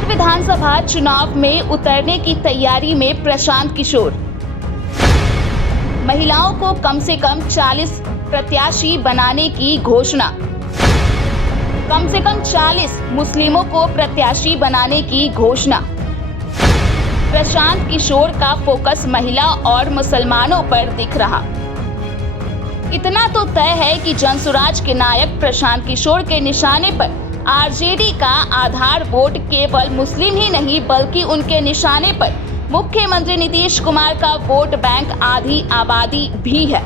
बिहार विधानसभा चुनाव में उतरने की तैयारी में प्रशांत किशोर। महिलाओं को कम से कम 40 प्रत्याशी बनाने की घोषणा। कम से कम 40 मुस्लिमों को प्रत्याशी बनाने की घोषणा। प्रशांत किशोर का फोकस महिला और मुसलमानों पर दिख रहा। इतना तो तय है कि जनसुराज के नायक प्रशांत किशोर के निशाने पर आरजेडी का आधार वोट केवल मुस्लिम ही नहीं बल्कि उनके निशाने पर मुख्यमंत्री नीतीश कुमार का वोट बैंक आधी आबादी भी है।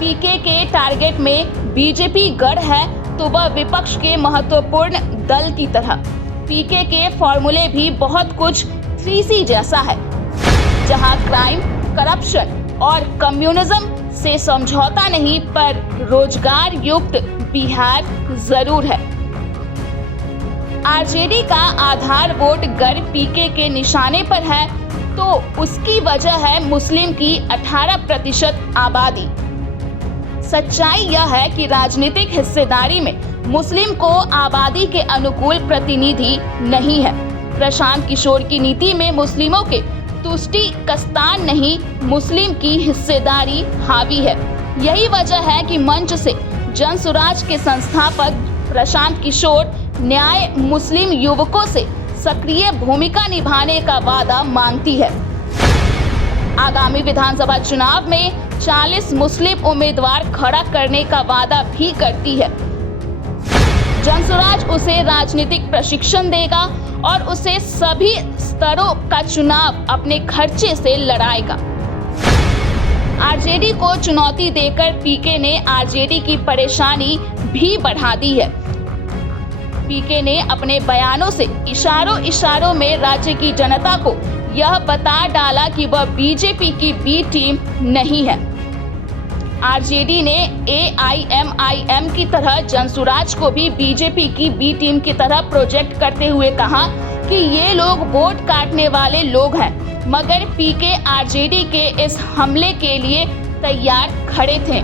पीके के टारगेट में बीजेपी गढ़ है तो वह विपक्ष के महत्वपूर्ण दल की तरह। पीके के फॉर्मूले भी बहुत कुछ 3C जैसा है, जहां क्राइम, करप्शन और कम्युनिज्म से समझौता नहीं पर रोजगार युक्त बिहार जरूर है। आरजेडी का आधार वोट गढ़ पीके के निशाने पर है तो उसकी वजह है मुस्लिम की 18% आबादी। सच्चाई यह है कि राजनीतिक हिस्सेदारी में मुस्लिम को आबादी के अनुकूल प्रतिनिधि नहीं है। प्रशांत किशोर की नीति में मुस्लिमों के तुष्टि कस्तान नहीं, मुस्लिम की हिस्सेदारी हावी है। यही वजह है कि मंच से जनसुराज के संस्थापक प्रशांत किशोर न्याय मुस्लिम युवकों से सक्रिय भूमिका निभाने का वादा मांगती है। आगामी विधानसभा चुनाव में 40 मुस्लिम उम्मीदवार खड़ा करने का वादा भी करती है। जनसुराज उसे राजनीतिक प्रशिक्षण देगा और उसे सभी स्तरों का चुनाव अपने खर्चे से लड़ाएगा। आरजेडी को चुनौती देकर पीके ने आरजेडी की परेशानी भी बढ़ा दी है। पीके ने अपने बयानों से इशारों में राज्य की जनता को यह बता डाला कि वह बीजेपी की बी टीम नहीं है। आरजेडी ने AIMIM की तरह जनसुराज को भी बीजेपी की बी टीम की तरह प्रोजेक्ट करते हुए कहा कि ये लोग वोट काटने वाले लोग हैं, मगर पीके आरजेडी के इस हमले के लिए तैयार खड़े थे।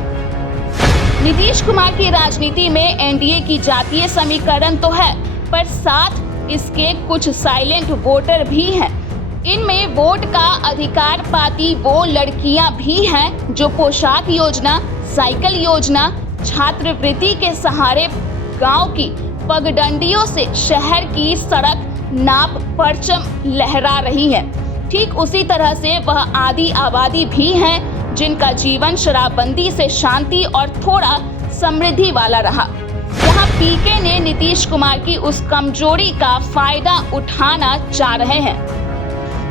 नीतीश कुमार की राजनीति में एनडीए की जातीय समीकरण तो है, पर साथ इसके कुछ साइलेंट वोटर भी हैं। इनमें वोट का अधिकार पाती वो लड़कियां भी हैं जो पोशाक योजना, साइकिल योजना, छात्रवृत्ति के सहारे गांव की पगडंडियों से शहर की सड़क नाप परचम लहरा रही हैं। ठीक उसी तरह से वह आधी आबादी भी हैं जिनका जीवन शराबबंदी से शांति और थोड़ा समृद्धि वाला रहा। यहाँ पीके ने नीतीश कुमार की उस कमजोरी का फायदा उठाना चाह रहे हैं,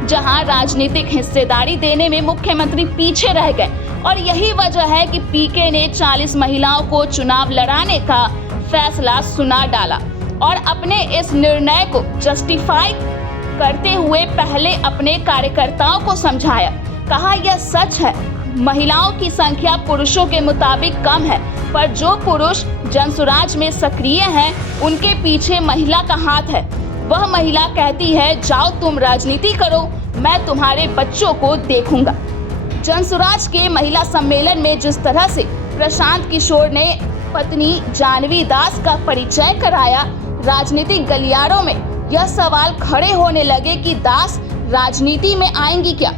जहाँ राजनीतिक हिस्सेदारी देने में मुख्यमंत्री पीछे रह गए। और यही वजह है कि पीके ने 40 महिलाओं को चुनाव लड़ाने का फैसला सुना डाला और अपने इस निर्णय को जस्टिफाई करते हुए पहले अपने कार्यकर्ताओं को समझाया। कहा यह सच है, महिलाओं की संख्या पुरुषों के मुताबिक कम है, पर जो पुरुष जनसुराज में सक्रिय हैं, उनके पीछे महिला का हाथ है। वह महिला कहती है, जाओ तुम राजनीति करो, मैं तुम्हारे बच्चों को देखूंगा। जनसुराज के महिला सम्मेलन में जिस तरह से प्रशांत किशोर ने पत्नी जानवी दास का परिचय कराया, राजनीतिक गलियारों में यह सवाल खड़े होने लगे कि दास राजनीति में आएंगी क्या।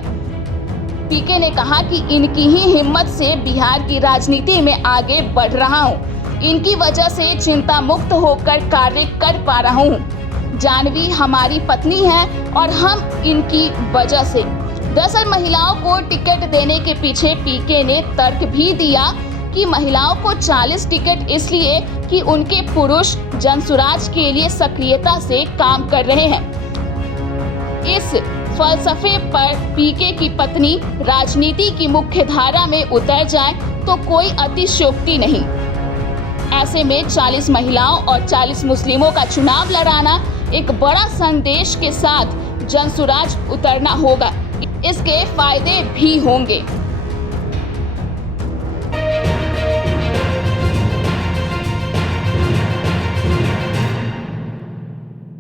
पीके ने कहा कि इनकी ही हिम्मत से बिहार की राजनीति में आगे बढ़ रहा हूं। इनकी वजह से चिंता मुक्त होकर कार्य कर पा रहा हूं। जानवी हमारी पत्नी है और हम इनकी वजह से। दरअसल महिलाओं को टिकट देने के पीछे पीके ने तर्क भी दिया कि महिलाओं को 40 टिकट इसलिए कि उनके पुरुष जनसुराज के लिए सक्रियता से काम कर रहे हैं। इस फलसफे पर पीके की पत्नी राजनीति की मुख्य धारा में उतर जाए तो कोई अतिशयोक्ति नहीं। ऐसे में 40 महिलाओं और 40 मुस्लिमों का चुनाव लड़ाना एक बड़ा संदेश के साथ जनसुराज उतरना होगा। इसके फायदे भी होंगे।